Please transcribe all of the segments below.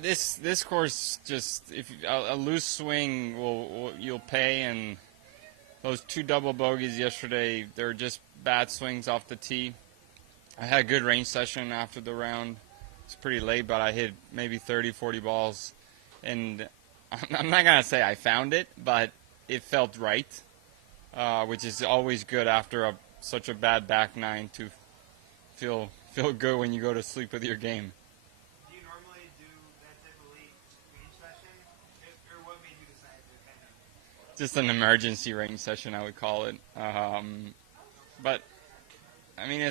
This course, just if a loose swing you'll pay, and those two double bogeys yesterday, they're just bad swings off the tee. I had a good range session after the round. It's pretty late, but I hit maybe 30, 40 balls, and I'm not gonna say I found it, but it felt right, which is always good after such a bad back nine to feel good when you go to sleep with your game. Do you normally do that type of late range session, or what made you decide to kind of? Just an emergency range session, I would call it. But I mean,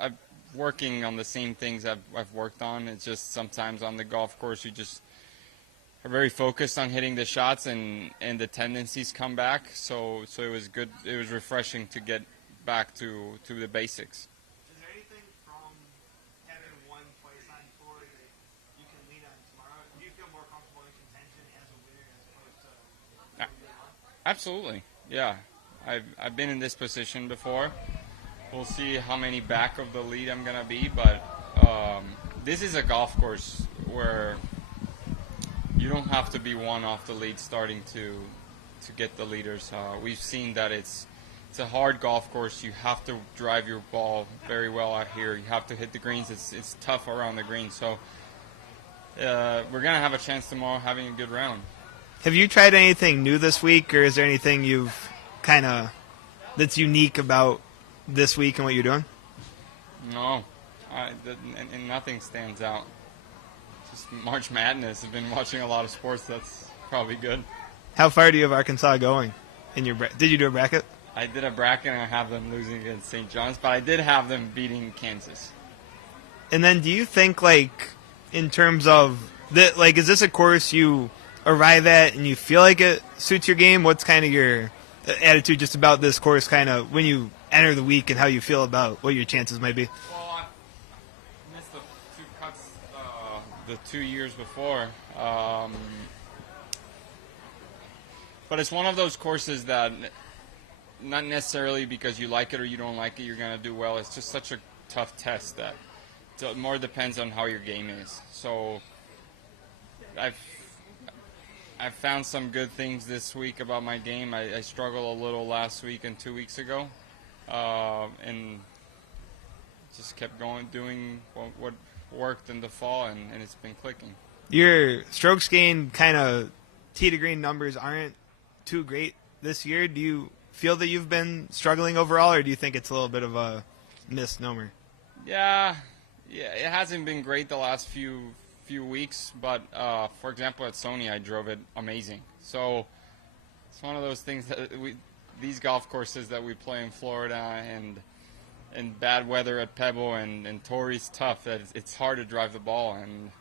I'm working on the same things I've worked on. It's just sometimes on the golf course you just are very focused on hitting the shots, and the tendencies come back. So it was good. It was refreshing to get back to the basics. Is there anything from having won twice on tour that you can lean on tomorrow? Do you feel more comfortable in contention as a winner as opposed to? Absolutely, yeah. I've been in this position before. We'll see how many back of the lead I'm gonna be, but this is a golf course where you don't have to be one off the lead starting to get the leaders. We've seen that it's a hard golf course. You have to drive your ball very well out here. You have to hit the greens. It's tough around the greens. So we're gonna have a chance tomorrow having a good round. Have you tried anything new this week, or is there anything you've kind of that's unique about this week and what you're doing? No, and nothing stands out. Just March Madness. I've been watching a lot of sports. That's probably good. How far do you have Arkansas going in your did you do a bracket? I did a bracket, and I have them losing against St. John's, but I did have them beating Kansas. And then do you think, like, in terms of is this a course you arrive at and you feel like it suits your game? What's kind of your attitude just about this course, kind of when you enter the week, and how you feel about what your chances might be? Well, I missed the two cuts the 2 years before. But it's one of those courses that not necessarily because you like it or you don't like it, you're going to do well. It's just such a tough test that it more depends on how your game is. So I've found some good things this week about my game. I struggled a little last week and 2 weeks ago, and just kept doing what worked in the fall, and it's been clicking. Your strokes gained kind of tee to green numbers aren't too great this year. Do you feel that you've been struggling overall, or do you think it's a little bit of a misnomer? Yeah, it hasn't been great the last few weeks, but for example at Sony I drove it amazing. So it's one of those things that these golf courses that we play in Florida and bad weather at Pebble and Torrey's tough, that it's hard to drive the ball, and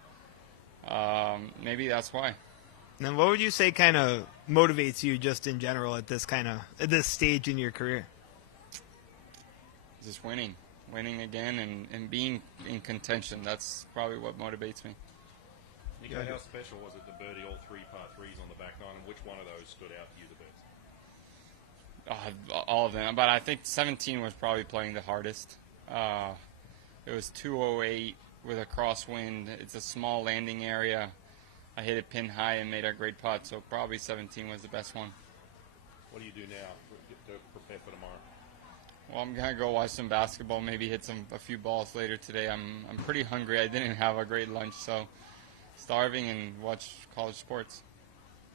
maybe that's why. And then what would you say kind of motivates you just in general at this stage in your career? Just winning again and being in contention. That's probably what motivates me. Nico, how special was it to birdie all three par threes on the back nine, and which one of those stood out to you the best? All of them, but I think 17 was probably playing the hardest. It was 208 with a crosswind. It's a small landing area. I hit it pin high and made a great putt, so probably 17 was the best one. What do you do now to prepare for tomorrow? Well, I'm gonna go watch some basketball, maybe hit a few balls later today. I'm pretty hungry. I didn't have a great lunch, so starving and watch college sports.